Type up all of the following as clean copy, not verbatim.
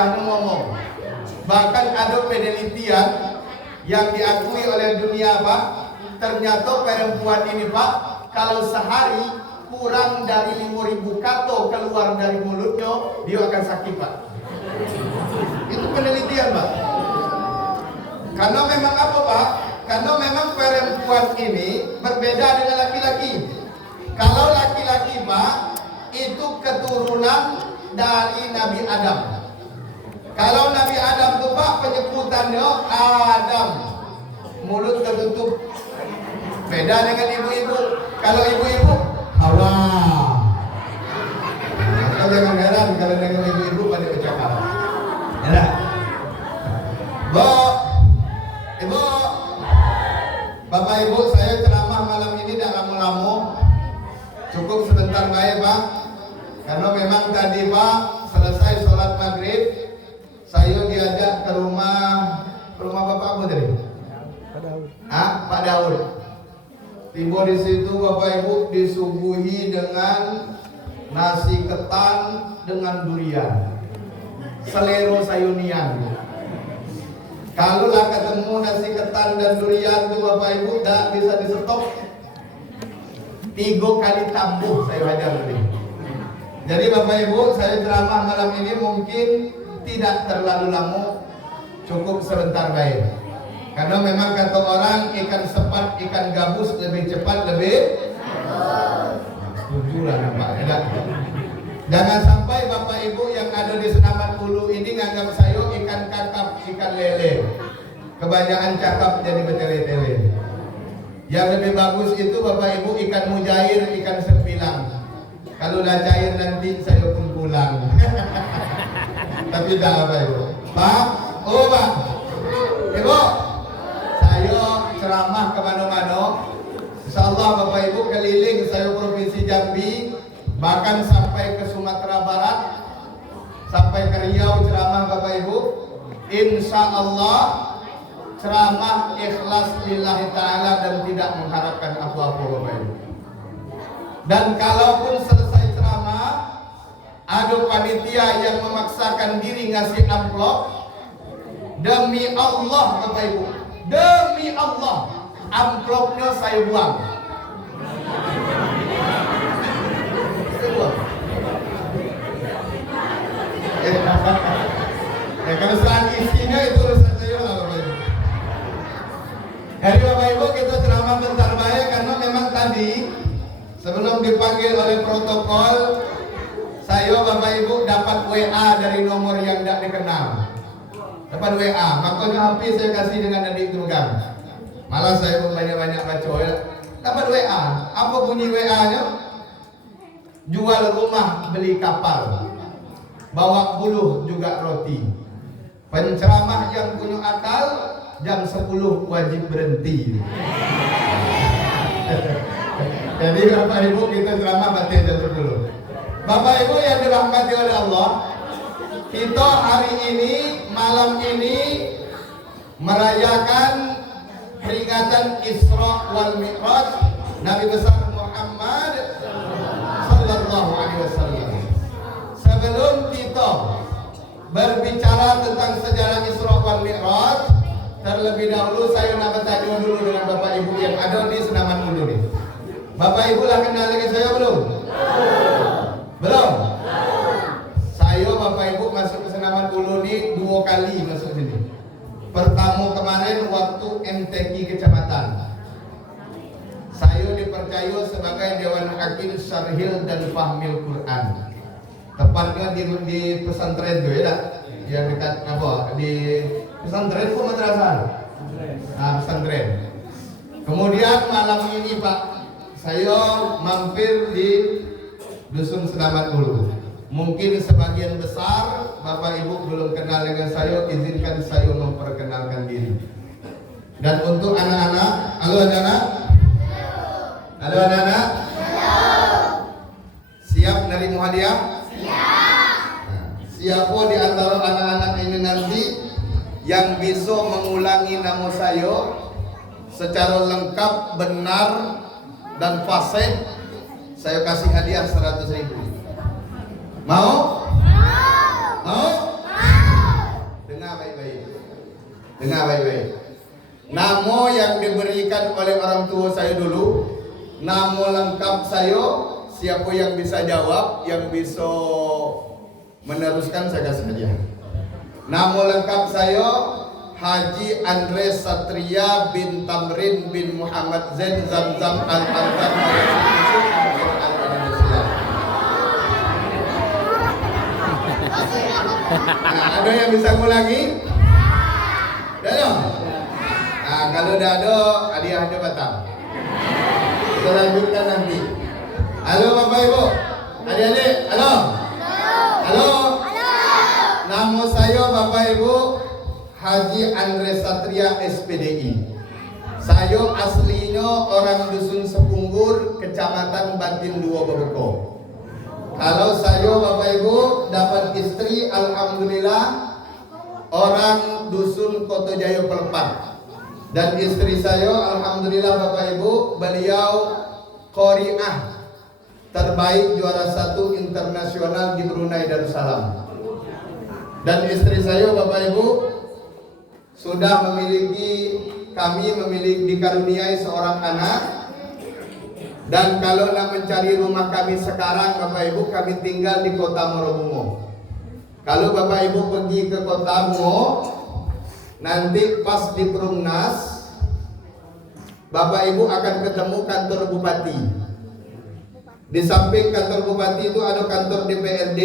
daerahnya ngomong. Bahkan ada penelitian yang diakui oleh dunia, Pak. Ternyata perempuan ini, Pak, kalau sehari kurang dari 5.000 kata keluar dari mulutnya, dia akan sakit, Pak. Itu penelitian, Pak. Karena memang apa, Pak? Karena memang perempuan ini berbeda dengan laki-laki. Kalau laki-laki, Pak, itu keturunan dari Nabi Adam. Kalau Nabi Adam itu, Pak, penyebutannya Adam, mulut tertutup. Beda dengan ibu-ibu. Kalau ibu-ibu Hawa. Maka jangan heran kalau dengan ibu-ibu pada bercakap. Ya. Bu, Ibu, Bapak Ibu, saya ceramah malam ini tidak lama-lama. Cukup sebentar baik, Pak. Karena memang tadi, Pak, selesai sholat maghrib, saya diajak ke rumah Bapak apa tadi? Pak Daud. Pak Daud. Tiba di situ Bapak Ibu disuguhi dengan nasi ketan dengan durian. Selero sayunian. Kalau lah ketemu nasi ketan dan durian itu Bapak Ibu tak bisa disetok. 3 kali tambuh saya hajar tadi. Jadi Bapak Ibu, saya ceramah malam ini mungkin tidak terlalu lama, cukup sebentar baik. Karena memang kata orang ikan sepat, ikan gabus lebih cepat, lebih setujulah Pak. Jangan sampai Bapak Ibu yang ada di Senaman Ulu ini nganggap saya ikan kakap, ikan lele. Kebanyakan cakap jadi bertele-tele. Yang lebih bagus itu Bapak Ibu ikan mujair, ikan sembilang. Kalau dah cair nanti saya pun pulang. Tapi dah Bapak Ibu. Pak, Pak, Ibu, saya ceramah kemana-mana. Insyaallah Bapak Ibu keliling saya Provinsi Jambi, bahkan sampai ke Sumatera Barat, sampai ke Riau ceramah Bapak Ibu. Insyaallah ceramah ikhlas lillahi ta'ala dan tidak mengharapkan apa-apa Bapak Ibu. Dan kalaupun selesai ceramah ada panitia yang memaksakan diri ngasih amplop, demi Allah Bapak Ibu, demi Allah amplopnya saya buang. Kalau soal isinya itu urusan saya lah Bapak Ibu. Jadi Bapak Ibu kita ceramah bentar baik karena memang tadi sebelum dipanggil oleh protokol saya Bapak Ibu dapat WA dari nomor yang tidak dikenal. Dapat WA, makanya HP saya kasih dengan adik Tugang. Malah saya pun banyak-banyak baca ya. Dapat WA, apa bunyi WA-nya? Jual rumah beli kapal, bawa buluh juga roti. Penceramah yang punya akal jam 10 wajib berhenti. Jadi Bapak Ibu kita ceramah batin jam 10. Bapak Ibu yang dirahmati oleh Allah, kita hari ini malam ini merayakan peringatan Isra wal Mi'raj Nabi besar Muhammad sallallahu alaihi wasallam. Sebelum kita berbicara tentang sejarah Isra wal Mi'raj, terlebih dahulu saya nak bertanya dulu dengan Bapak Ibu yang ada di Senaman Ulu nih. Bapak Ibu lah kenal dengan saya belum? Belum? Saya Bapak Ibu masuk ke Senaman Ulu nih 2 kali masuk sini. Pertama kemarin waktu MTQ kecamatan. Saya dipercaya sebagai Dewan Hakim Syarhil dan Fahmil Quran. Tepatnya di pesantren itu ya, yang dekat apa? Di pesantren kok madrasah? Nah, pesantren. Kemudian malam ini Pak, saya mampir di Dusun Senaman Ulu. Mungkin sebagian besar Bapak Ibu belum kenal dengan saya, izinkan saya memperkenalkan diri. Dan untuk anak-anak, halo anak-anak? Halo anak-anak? Siap menerima hadiah? Siap. Nah, siapa di antara anak-anak ini nanti yang bisa mengulangi nama saya secara lengkap, benar dan fasih, saya kasih hadiah 100.000. Mau? Mau? Mau? Dengar baik-baik. Nama yang diberikan oleh orang tua saya dulu, nama lengkap saya, siapa yang bisa jawab, yang bisa meneruskan saya kasih hadiah. Nama lengkap saya Haji Andres Satria bin Tamrin bin Muhammad Zain Zamzam Al-Azhar Al-Indonesia. Nah, ada yang bisa ngulangi? Ada? Nah, kalau dah ada, hadiah ada batal. Kita lanjutkan nanti. Halo Bapak Ibu, adik-adik, halo. Halo. Nama saya Bapak Ibu Haji Andres Satria SPDI. Saya aslinya orang Dusun Sepunggur, Kecamatan Bantin 2 Bebeko. Kalau saya Bapak Ibu dapat istri, alhamdulillah orang Dusun Kotojaya Pelepah. Dan istri saya alhamdulillah Bapak Ibu, beliau Qori'ah terbaik juara 1 internasional di Brunei Darussalam. Dan istri saya Bapak Ibu sudah kami memiliki dikaruniai seorang anak. Dan kalau nak mencari rumah kami sekarang Bapak Ibu, kami tinggal di Kota Morobungo. Kalau Bapak Ibu pergi ke Kota Bungo, nanti pas di Perumnas, Bapak Ibu akan ketemu kantor bupati. Di samping kantor bupati itu ada kantor DPRD.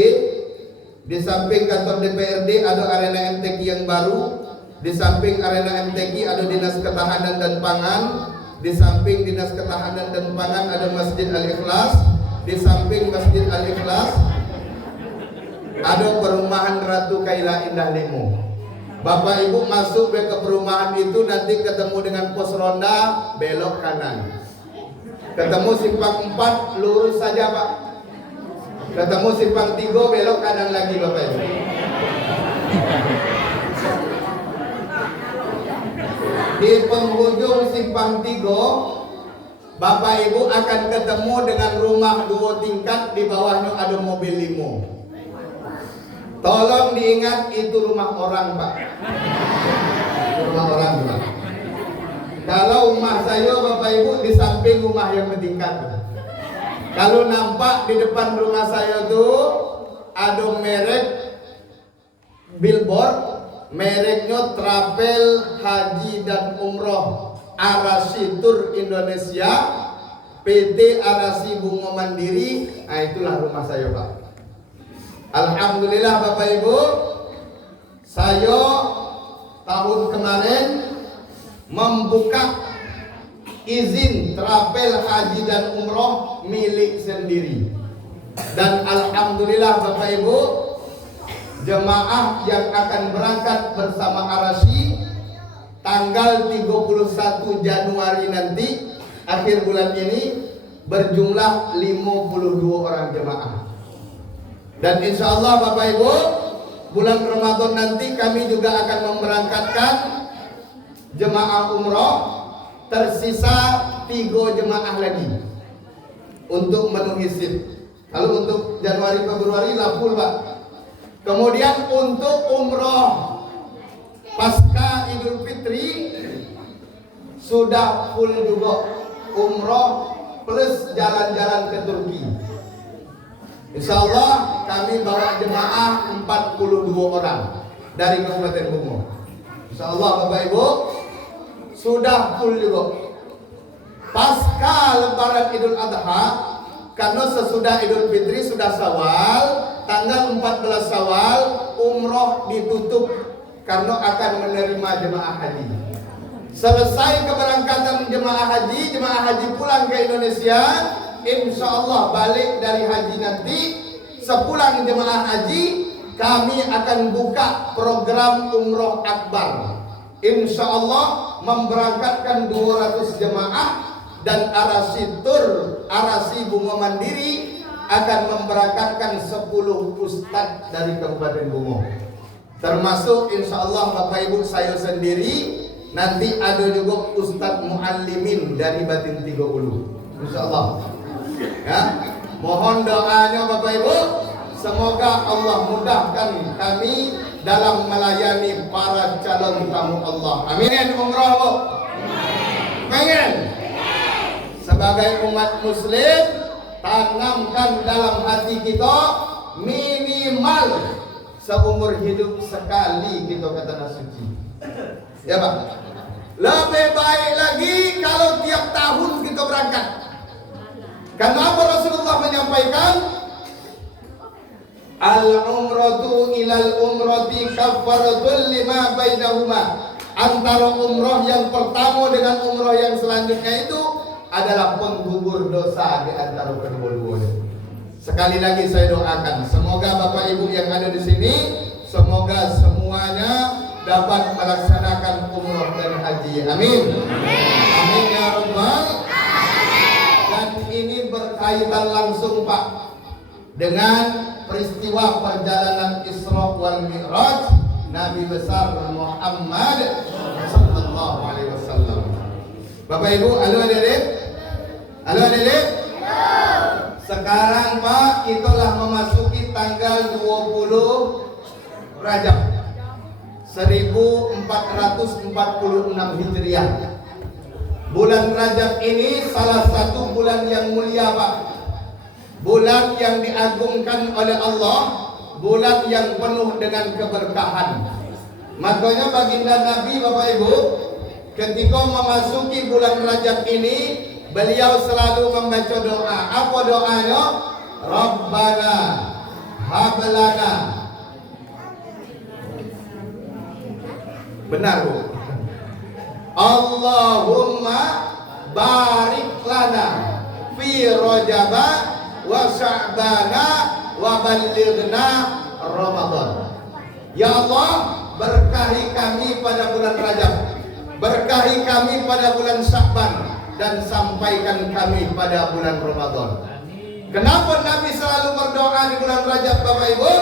Di samping kantor DPRD ada arena MTQ yang baru. Di samping arena MTQ ada Dinas Ketahanan dan Pangan. Di samping Dinas Ketahanan dan Pangan ada Masjid Al-Ikhlas. Di samping Masjid Al-Ikhlas ada perumahan Ratu Kaila Indah Limo. Bapak Ibu masuk ke perumahan itu, nanti ketemu dengan pos ronda, belok kanan. Ketemu simpang 4, lurus saja Pak. Ketemu simpang 3, belok kanan lagi Bapak Ibu. Di penghujung simpang 3, Bapak Ibu akan ketemu dengan rumah 2 tingkat, di bawahnya ada mobil limo. Tolong diingat, itu rumah orang Pak. Rumah orang Pak. Kalau rumah saya Bapak Ibu di samping rumah yang bertingkat. Kalau nampak di depan rumah saya tuh ada merek billboard, mereknya Travel Haji dan Umroh Arasi Tour Indonesia, PT Arasi Bungo Mandiri. Nah, itulah rumah saya Pak. Alhamdulillah Bapak Ibu, saya tahun kemarin membuka izin travel haji dan umroh milik sendiri. Dan alhamdulillah Bapak Ibu, jemaah yang akan berangkat bersama Arasi tanggal 31 Januari nanti, akhir bulan ini, berjumlah 52 orang jemaah. Dan insya Allah Bapak Ibu, bulan Ramadan nanti kami juga akan memberangkatkan jemaah umroh. Tersisa 3 jemaah lagi untuk memenuhi seat. Kalau untuk Januari Februari lah full Pak. Kemudian untuk umroh pasca Idul Fitri sudah full juga, umroh plus jalan-jalan ke Turki. Insya Allah kami bawa jemaah 42 orang dari Kabupaten Bungo. Insya Allah Bapak Ibu sudah full juga. Pasca Lebaran Idul Adha, karena sesudah Idul Fitri sudah Syawal, tanggal 14 Syawal umroh ditutup karena akan menerima jemaah haji. Selesai keberangkatan jemaah haji pulang ke Indonesia, insya Allah balik dari haji nanti, sepulang jemaah haji kami akan buka program umroh akbar. Insya Allah memberangkatkan 200 jemaah, dan Arasi Tour Arasi Bungo Mandiri akan memberangkatkan 10 ustadz dari Kabupaten Bungo. Termasuk insya Allah Bapak Ibu saya sendiri, nanti ada juga Ustadz Muallimin dari Batin 30. Insya Allah. Ya, mohon doanya Bapak Ibu semoga Allah mudahkan kami dalam melayani para calon tamu Allah. Amin. Umrah Bu? Pengen? Sebagai umat muslim, tanamkan dalam hati kita minimal seumur hidup sekali kita ke tanah suci. Ya Pak. Lebih baik lagi kalau tiap tahun kita berangkat. Kenapa Rasulullah menyampaikan al-umratu ilal umrati kaffaratul lima bainahuma. Antara umroh yang pertama dengan umroh yang selanjutnya itu adalah penggugur dosa di antara kedua-duanya. Sekali lagi saya doakan, semoga Bapak Ibu yang ada di sini, semoga semuanya dapat melaksanakan umroh dan haji. Amin. Amin ya Rabbal. Dan ini berkaitan langsung Pak dengan peristiwa perjalanan Isra wal Mi'raj Nabi besar Muhammad sallallahu alaihi wasallam. Bapak Ibu, halo adik-adik. Halo adik-adik. Sekarang Pak, itulah memasuki tanggal 20 Rajab 1446 Hijriah. Bulan Rajab ini salah satu bulan yang mulia Pak. Bulan yang diagungkan oleh Allah, bulan yang penuh dengan keberkahan. Makanya baginda Nabi Bapak Ibu, ketika memasuki bulan Rajab ini, beliau selalu membaca doa. Apa doanya? Rabbana hablana. Benar Bu? Allahumma barik lana fi Rajaba wa Sya'bana wa ballighna Ramadan. Ya Allah, berkahi kami pada bulan Rajab, berkahi kami pada bulan Sya'ban, dan sampaikan kami pada bulan Ramadan. Kenapa Nabi selalu berdoa di bulan Rajab Bapak Ibu?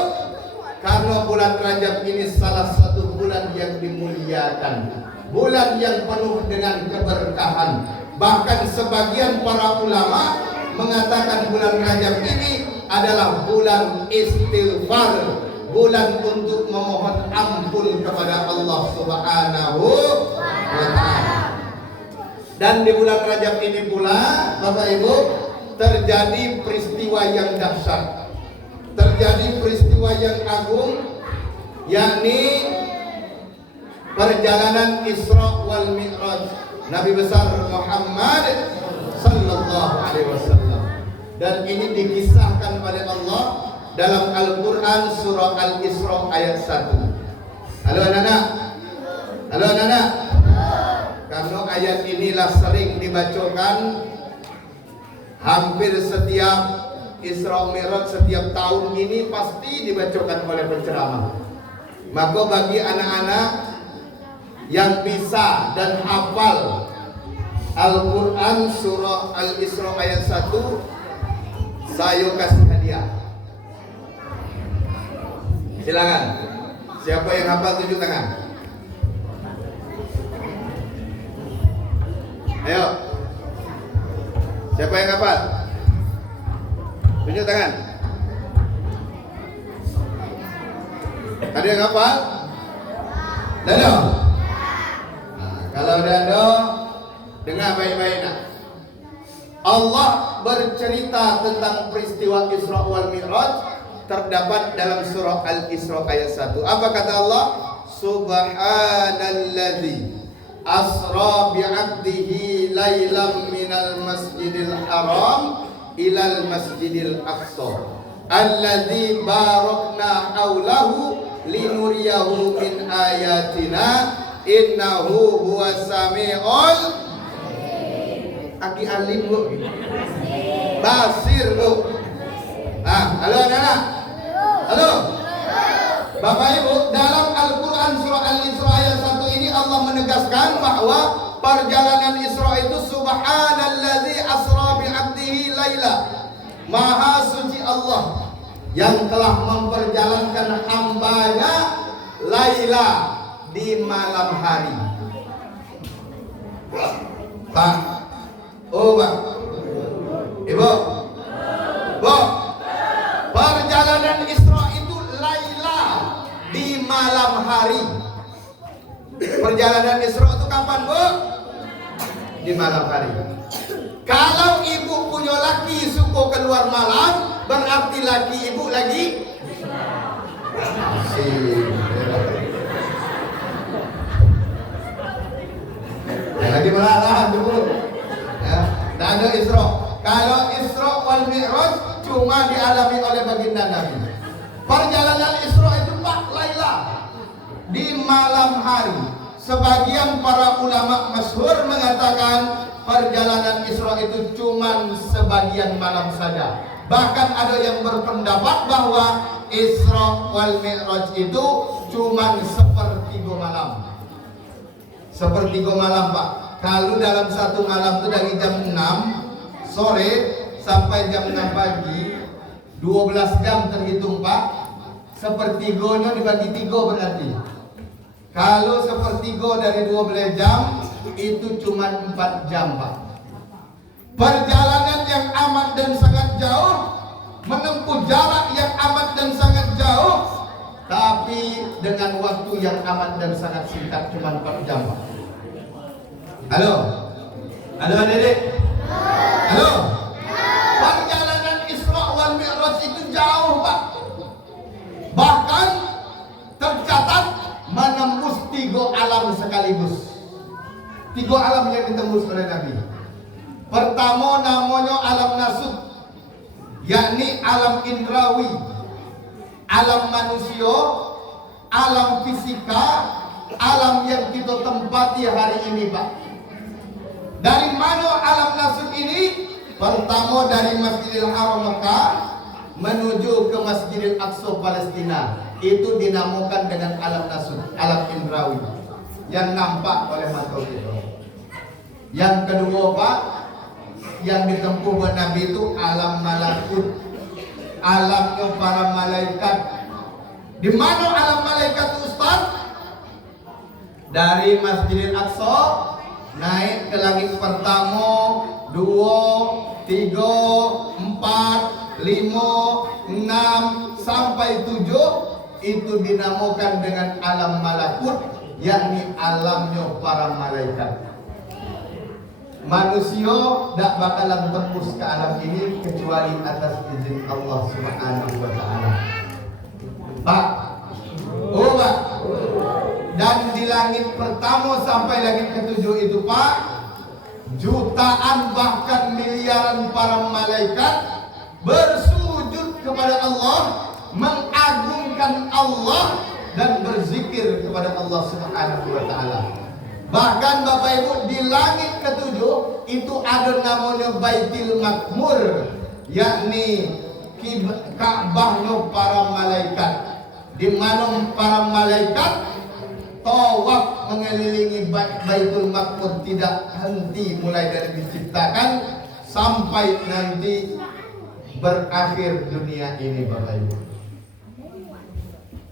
Karena bulan Rajab ini salah satu bulan yang dimuliakan, bulan yang penuh dengan keberkahan. Bahkan sebagian para ulama mengatakan bulan Rajab ini adalah bulan istighfar, bulan untuk memohon ampun kepada Allah Subhanahu wa ta'ala. Dan di bulan Rajab ini pula Bapak Ibu terjadi peristiwa yang dahsyat, terjadi peristiwa yang agung, yakni perjalanan Isra wal Mi'raj Nabi besar Muhammad sallallahu alaihi wasallam. Dan ini dikisahkan oleh Allah dalam Al-Qur'an surah Al-Isra ayat 1. Halo anak-anak. Halo anak-anak. Karena ayat inilah sering dibacakan hampir setiap Isra Mi'raj setiap tahun ini pasti dibacakan oleh penceramah. Maka bagi anak-anak yang bisa dan hafal Al-Quran surah Al-Isra ayat 1, saya kasih hadiah. Silakan. Siapa yang hafal tunjuk tangan. Ayo. Siapa yang hafal? Tunjuk tangan. Ada yang hafal? Dado? Nah, kalau dado, dengar baik-baik nak. Allah bercerita tentang peristiwa Isra wal Mi'raj terdapat dalam surah Al-Isra ayat 1. Apa kata Allah? Subhanalladzi asra bi'abdihi lailam minal masjidil haram ilal masjidil aqsa alladzi barakna haulahu linuriyahu min ayatina innahu huwas samiul aki alim Bu, basir Bu. Halo anak-anak. Halo. Bapak Ibu, dalam Al-Quran surah Al-Isra ayat 1 ini Allah menegaskan bahwa perjalanan Isra itu subhanalladzi asra bi'abdihi laila. Maha suci Allah yang telah memperjalankan hambanya laila di malam hari. Pak, oh Pak, Ibu, Bu, perjalanan Isra hari. Perjalanan Isra itu kapan, Bu? Di malam hari. Kalau ibu punya laki suka keluar malam, berarti laki ibu lagi lagi malahan dulu. Ya, tidak ada Isra. Kalau Isra wal Mi'raj cuma dialami oleh baginda Nabi. Perjalanan Isra itu Pak Laila di malam hari. Sebagian para ulama masyhur mengatakan perjalanan Isra itu cuma sebagian malam saja. Bahkan ada yang berpendapat bahwa Isra wal Mi'raj itu cuma sepertiga malam. Sepertiga malam, Pak. Kalau dalam satu malam itu dari jam 6 sore sampai jam 6 pagi 12 jam terhitung, Pak. Sepertiganya dibagi 3 berarti. Kalau sepertiga dari 12 jam itu cuma 4 jam, Pak. Perjalanan yang amat dan sangat jauh, menempuh jarak yang amat dan sangat jauh, tapi dengan waktu yang amat dan sangat singkat, cuma 4 jam, Pak. Halo? Halo adik-adik? Halo? Perjalanan Isra wal Mi'raj itu jauh, Pak. Bahkan tercatat menembus 3 alam sekaligus. 3 alam yang ditembus oleh Nabi. Pertama namanya alam nasut, yakni alam indrawi, alam manusia, alam fisika, alam yang kita tempati hari ini, Pak. Dari mana alam nasut ini? Pertama dari Masjidil Haram Mekah menuju ke Masjidil Aqsa Palestina. Itu dinamakan dengan alam nasut, alam indrawi, yang nampak oleh mata kita. Yang kedua, Pak, yang ditempuh oleh Nabi itu alam malakut, alamnya para malaikat. Di mana alam malaikat, Ustaz? Dari Masjidil Aqsa naik ke langit pertama, 2, 3, 4, 5, 6 sampai 7. Itu dinamakan dengan alam malakut, yakni alamnya para malaikat. Manusia tak bakalan tembus ke alam ini kecuali atas izin Allah Subhanahu wa Ta'ala. Pak, oh Pak, dan di langit pertama sampai langit ketujuh itu, Pak, jutaan bahkan miliaran para malaikat bersujud kepada Allah, mengagungkan Allah dan berzikir kepada Allah Subhanahu wa Ta'ala. Bahkan Bapak Ibu, di langit ketujuh itu ada namanya Baitul Makmur, yakni Ka'bahnya para malaikat, di mana para malaikat tawaf mengelilingi Baitul Makmur tidak henti mulai dari diciptakan sampai nanti berakhir dunia ini, Bapak Ibu.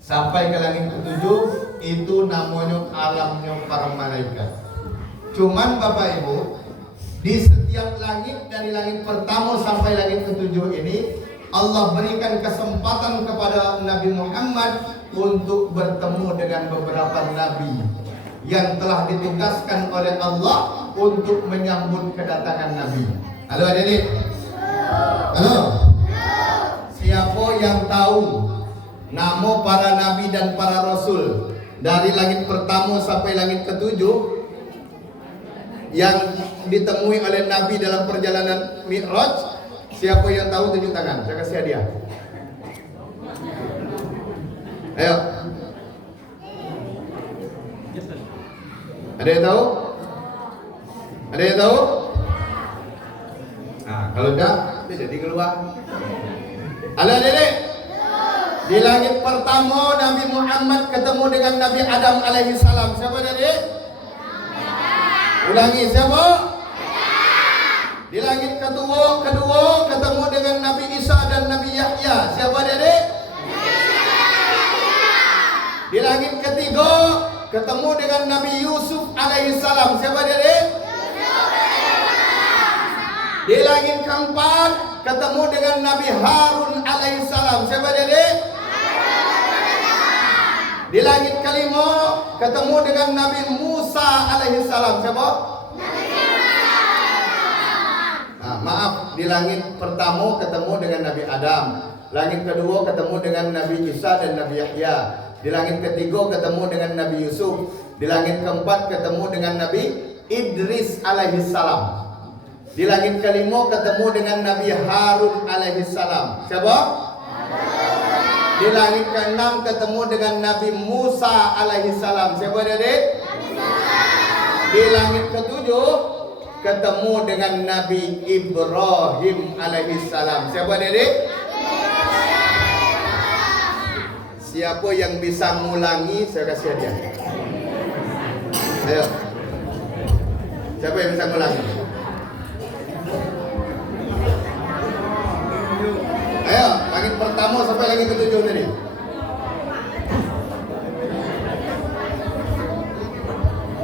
Sampai ke langit ketujuh itu namanya alamnya para malaikat. Cuman Bapak Ibu, di setiap langit dari langit pertama sampai langit ketujuh ini Allah berikan kesempatan kepada Nabi Muhammad untuk bertemu dengan beberapa nabi yang telah ditugaskan oleh Allah untuk menyambut kedatangan Nabi. Halo adik-adik? Halo? Siapa yang tahu nama para nabi dan para rasul dari langit pertama sampai langit ketujuh yang ditemui oleh Nabi dalam perjalanan Mi'raj? Siapa yang tahu tunjuk tangan, saya kasih hadiah. Ayo. Ada yang tahu? Ada yang tahu? Nah, kalau enggak, jadi keluar. Halo adik-adik. Di langit pertama Nabi Muhammad ketemu dengan Nabi Adam alaihi salam. Siapa adik? Ulangi, siapa? Di langit kedua ketemu dengan Nabi Isa dan Nabi Yahya. Siapa adik? Di langit ketiga ketemu dengan Nabi Yusuf alaihi salam. Siapa adik? Di langit keempat ketemu dengan Nabi Harun alaihi salam. Siapa adik? Di langit kelima ketemu dengan Nabi Musa alaihi salam. Siapa? Nah, maaf, di langit pertama ketemu dengan Nabi Adam. Langit kedua ketemu dengan Nabi Isa dan Nabi Yahya. Di langit ketiga ketemu dengan Nabi Yusuf. Di langit keempat ketemu dengan Nabi Idris alaihi salam. Di langit kelima ketemu dengan Nabi Harun alaihi salam. Siapa? Di langit keenam ketemu dengan Nabi Musa alaihi salam. Siapa Dedek? Di langit ketujuh ketemu dengan Nabi Ibrahim alaihi salam. Siapa Dedek? Siapa yang bisa ngulangi, saya kasih hadiah. Ayo. Siapa yang bisa ngulangi? Ayo, langit pertama sampai langit ketujuh tadi.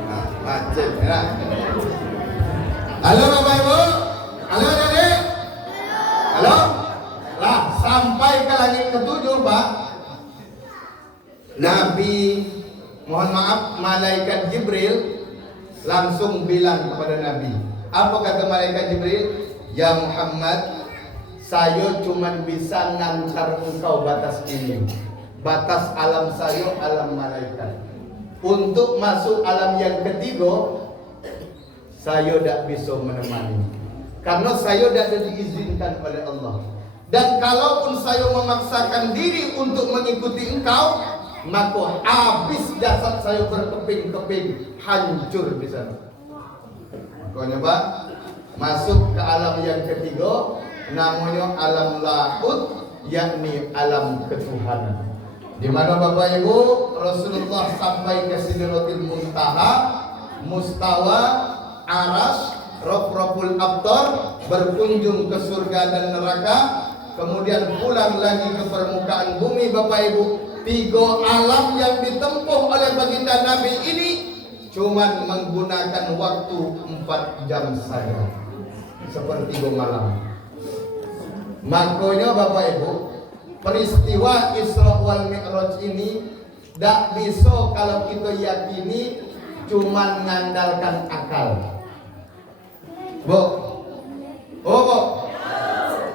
Nah, macet ya. Halo Bapak Ibu. Halo Dedek. Halo. Lah, sampai ke langit ketujuh, Pak. Nabi, mohon maaf, malaikat Jibril langsung bilang kepada Nabi. Apa kata malaikat Jibril? Ya Muhammad, saya cuma bisa ngantar engkau batas ini. Batas alam saya, alam malaikat. Untuk masuk alam yang ketiga, saya tidak bisa menemani. Karena saya tidak diizinkan oleh Allah. Dan kalaupun saya memaksakan diri untuk mengikuti engkau, maka habis jasad saya berkeping-keping, hancur di sana. Makanya Pak, masuk ke alam yang ketiga, namanya alam lahut, yakni alam ketuhanan. Di mana Bapak Ibu, Rasulullah sampai ke Sidratul Muntaha, Mustawa, Aras, Rafraful Abtar, berkunjung ke surga dan neraka, kemudian pulang lagi ke permukaan bumi. Bapak Ibu, 3 alam yang ditempuh oleh baginda Nabi ini cuman menggunakan waktu 4 jam saja, sepertiga malam. Makanya Bapak Ibu, peristiwa Isra wal Mi'raj ini tidak bisa kalau kita yakini cuman mengandalkan akal. Bu, oh bu,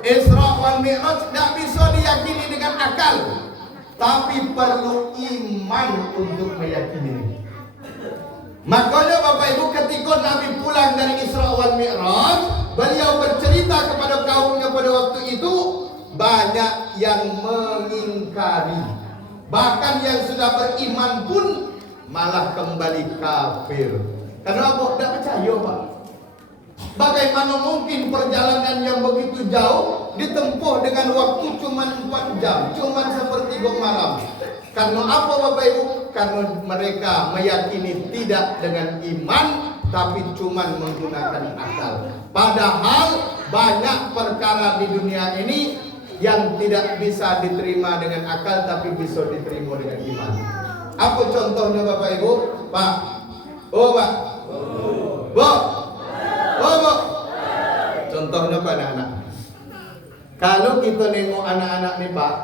Isra wal Mi'raj tidak bisa diyakini dengan akal, tapi perlu iman untuk meyakini. Makanya Bapak Ibu, ketika Nabi pulang dari Isra wal Mi'raj, beliau bercerita kepada kaumnya pada waktu itu, banyak yang mengingkari. Bahkan yang sudah beriman pun malah kembali kafir. Kenapa? Tidak percaya Pak. Bagaimana mungkin perjalanan yang begitu jauh ditempuh dengan waktu cuma 4 jam, cuma sepertiga malam. Karena apa Bapak Ibu? Karena mereka meyakini tidak dengan iman, tapi cuma menggunakan akal. Padahal banyak perkara di dunia ini yang tidak bisa diterima dengan akal, tapi bisa diterima dengan iman. Apa contohnya Bapak Ibu? Pak, oh Pak, Bu, oh Bu. Contohnya Pak anak-anak. Kalau kita nengok anak-anak nih Pak,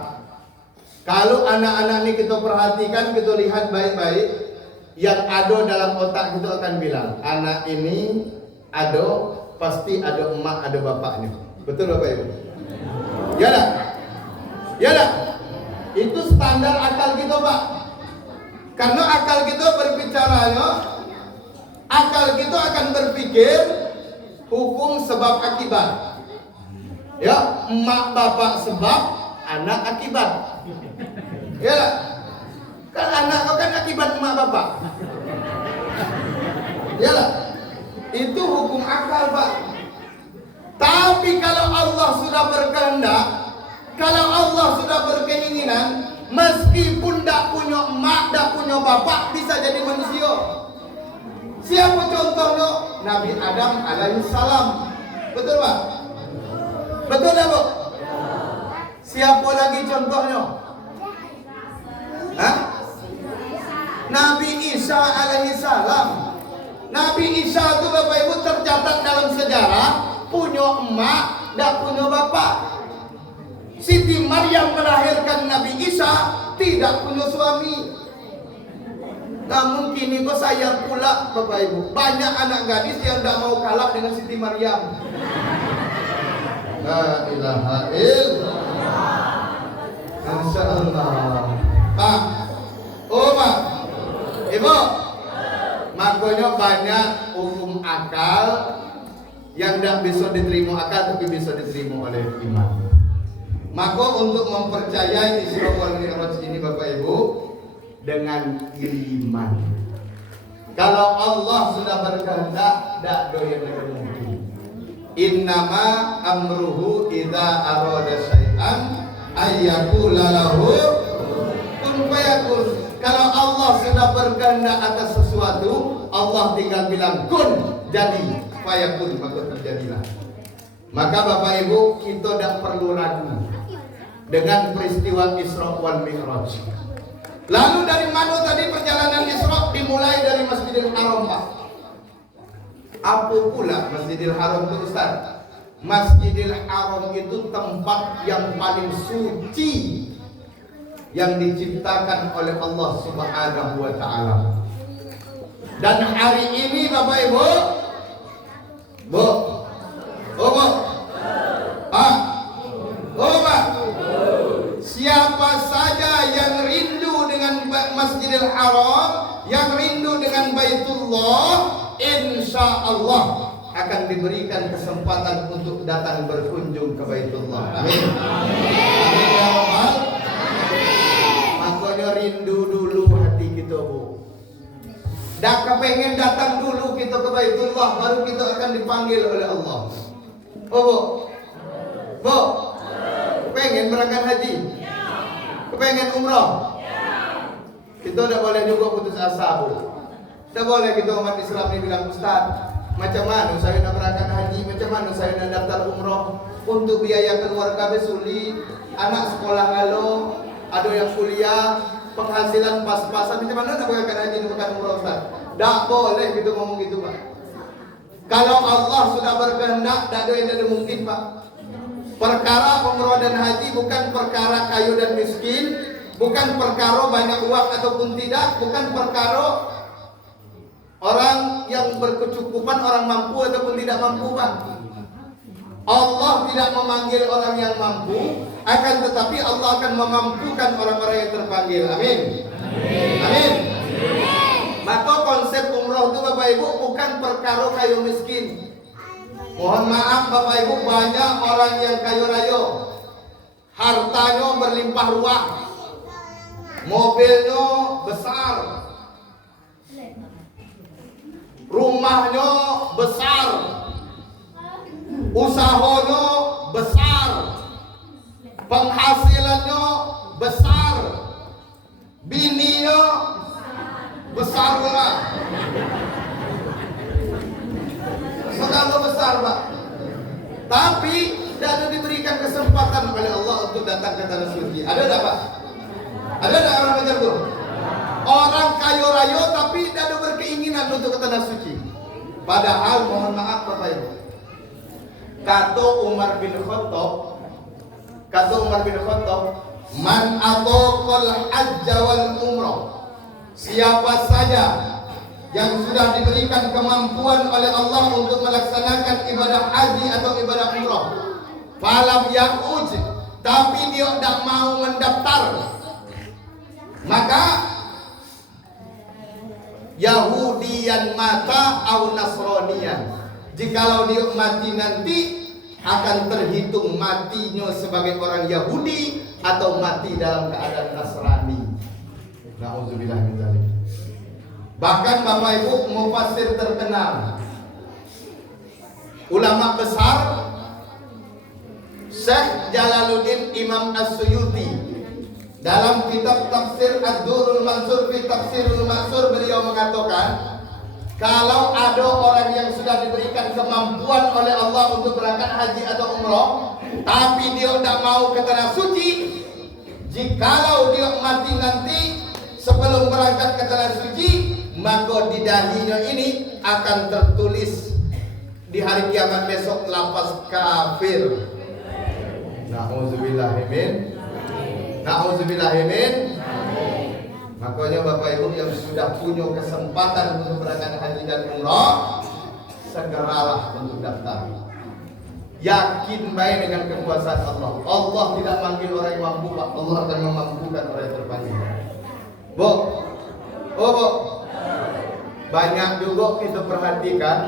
kalau anak-anak ini kita perhatikan, kita lihat baik-baik, yang ada dalam otak kita akan bilang, anak ini ada, pasti ada emak, ada bapaknya. Betul Bapak Ibu? Ya dah? Ya dah? Itu standar akal kita Pak. Karena akal kita berbicaranya, akal kita akan berpikir hukum sebab akibat. Ya, emak bapak sebab, anak akibat. Ya lah, kan anak kau kan akibat emak bapak. Ya lah, itu hukum akal Pak. Tapi kalau Allah sudah berkehendak, kalau Allah sudah berkeinginan, meskipun tidak punya emak, tidak punya bapak, bisa jadi manusia. Siapa contohnya? Nabi Adam alaihissalam. Betul Pak? Betul tak Bu? Siapa lagi contohnya? Hah? Nabi Isa alaihissalam. Nabi Isa itu Bapak Ibu tercatat dalam sejarah punya emak, tidak punya bapak. Siti Maryam melahirkan Nabi Isa tidak punya suami. Namun kini kok sayang pula Bapak Ibu, banyak anak gadis yang tidak mau kalah dengan Siti Maryam. La ilaha illallah. Masya Allah. Pak, oh Pak, Ibu, makanya banyak hukum akal yang tidak bisa diterima akal tapi bisa diterima oleh iman. Maka untuk mempercayai Isra wal Mi'raj ini Bapak Ibu dengan iman. Kalau Allah sudah berkehendak, tidak doyan dengan mungkin. Innama amruhu idza arada syai'an ayyaqula lahu kun fayakun. Kalau Allah sudah berkehendak atas sesuatu, Allah tinggal bilang kun, jadi fayakun, maka terjadilah. Maka Bapak Ibu, kita tidak perlu ragu dengan peristiwa Isra wal Mi'raj. Lalu dari mana tadi perjalanan Isra? Dimulai dari Masjidil Haram, Pak. Apa pula Masjidil Haram itu Ustaz? Masjidil Haram itu tempat yang paling suci yang diciptakan oleh Allah Subhanahu wa taala. Dan hari ini Bapak Ibu, Bu, oh Bu, Pak, oh Pak, siapa saja yang rindu dengan Masjidil Haram, yang rindu dengan Baitullah, insya Allah akan diberikan kesempatan untuk datang berkunjung ke Baitullah. Amin. Amin ya Rabbal. Makanya rindu dulu hati kita, Bu. Dah kepengen datang dulu kita ke Baitullah, baru kita akan dipanggil oleh Allah. Oh Bu, Bu, kepengen berangkat haji, kepengen umrah. Kita tidak boleh juga putus asa, Bu. Tidak boleh kita umat Islam ini bilang, Ustaz, macam mana saya nak berangkat haji, macam mana saya nak daftar umrah, untuk biaya keluarga sulit, anak sekolah ngalo, ada yang kuliah, penghasilan pas-pasan, macam mana nak berangkat haji dan berangkat umrah, Ustaz? Tak boleh kita ngomong gitu, Pak. Kalau Allah sudah berkehendak, tak ada yang tidak mungkin, Pak. Perkara umrah dan haji bukan perkara kaya dan miskin, bukan perkara banyak uang ataupun tidak, bukan perkara orang yang berkecukupan, orang mampu ataupun tidak mampu, Pak. Allah tidak memanggil orang yang mampu, akan tetapi Allah akan memampukan orang-orang yang terpanggil. Amin. Amin. Maka konsep umrah itu Bapak Ibu bukan perkara kaya miskin. Mohon maaf Bapak Ibu, banyak orang yang kaya raya, hartanya berlimpah ruah, mobilnya besar, rumahnya besar, usahanya besar, penghasilannya besar, bininya besar pula. Segala besar, Pak. Tapi tidak diberikan kesempatan oleh Allah untuk datang ke tanah suci. Ada tak, Pak? Ada tak orang macam itu? Orang kaya raya tapi tidak ada berkeinginan untuk ke tanah suci. Padahal mohon maaf Bapak Ibu, kata Umar bin Khattab, man ataqal hajja wal umrah, siapa saja yang sudah diberikan kemampuan oleh Allah untuk melaksanakan ibadah haji atau ibadah umrah, falam yaquj, tapi dia tidak mau mendaftar, maka Yahudian mata atau Nasranian, jikalau dia mati nanti akan terhitung matinya sebagai orang Yahudi atau mati dalam keadaan Nasrani. Nauzubillah min dzalik. Bahkan Bapak Ibu mufassir terkenal, ulama besar Syekh Jalaluddin Imam As-Suyuti, dalam kitab tafsir Ad-Durrul Mansur fi Tafsirul Mansur, beliau mengatakan, kalau ada orang yang sudah diberikan kemampuan oleh Allah untuk berangkat haji atau umrah, tapi dia tidak mau ke tanah suci, jikalau dia mati nanti sebelum berangkat ke tanah suci, maka di dahinya ini akan tertulis di hari kiamat besok lapas kafir. Nauzubillahimin. Makanya Bapak Ibu yang sudah punya kesempatan untuk berangkat haji dan umrah, segeralah untuk daftar. Yakin baik dengan kekuasaan Allah. Allah tidak manggil orang yang mampu, Pak. Allah akan memampukan orang yang terpanggil. Bu, banyak juga kita perhatikan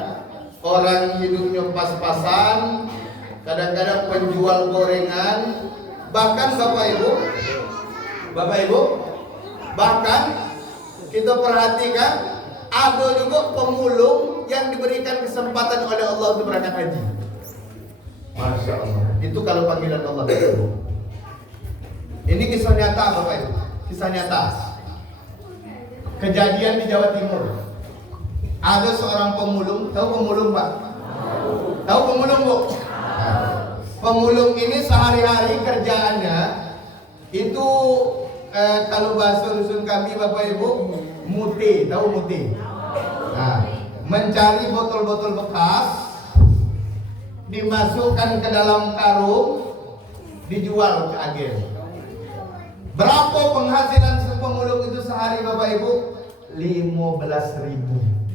orang hidupnya pas-pasan, kadang-kadang penjual gorengan, bahkan Bapak Ibu, bahkan kita perhatikan ada juga pemulung yang diberikan kesempatan oleh Allah untuk berangkat haji. Masya Allah. Itu kalau panggilan Allah. Ini kisah nyata Bapak Ibu, kisah nyata. Kejadian di Jawa Timur. Ada seorang pemulung, tahu pemulung Pak? Tahu pemulung Bu? Pemulung ini sehari-hari kerjaannya itu kalau bahasa dusun kami Bapak Ibu, mute, tahu mute? Nah, mencari botol-botol bekas, dimasukkan ke dalam karung, dijual ke agen. Berapa penghasilan pemulung itu sehari Bapak Ibu? 15.000.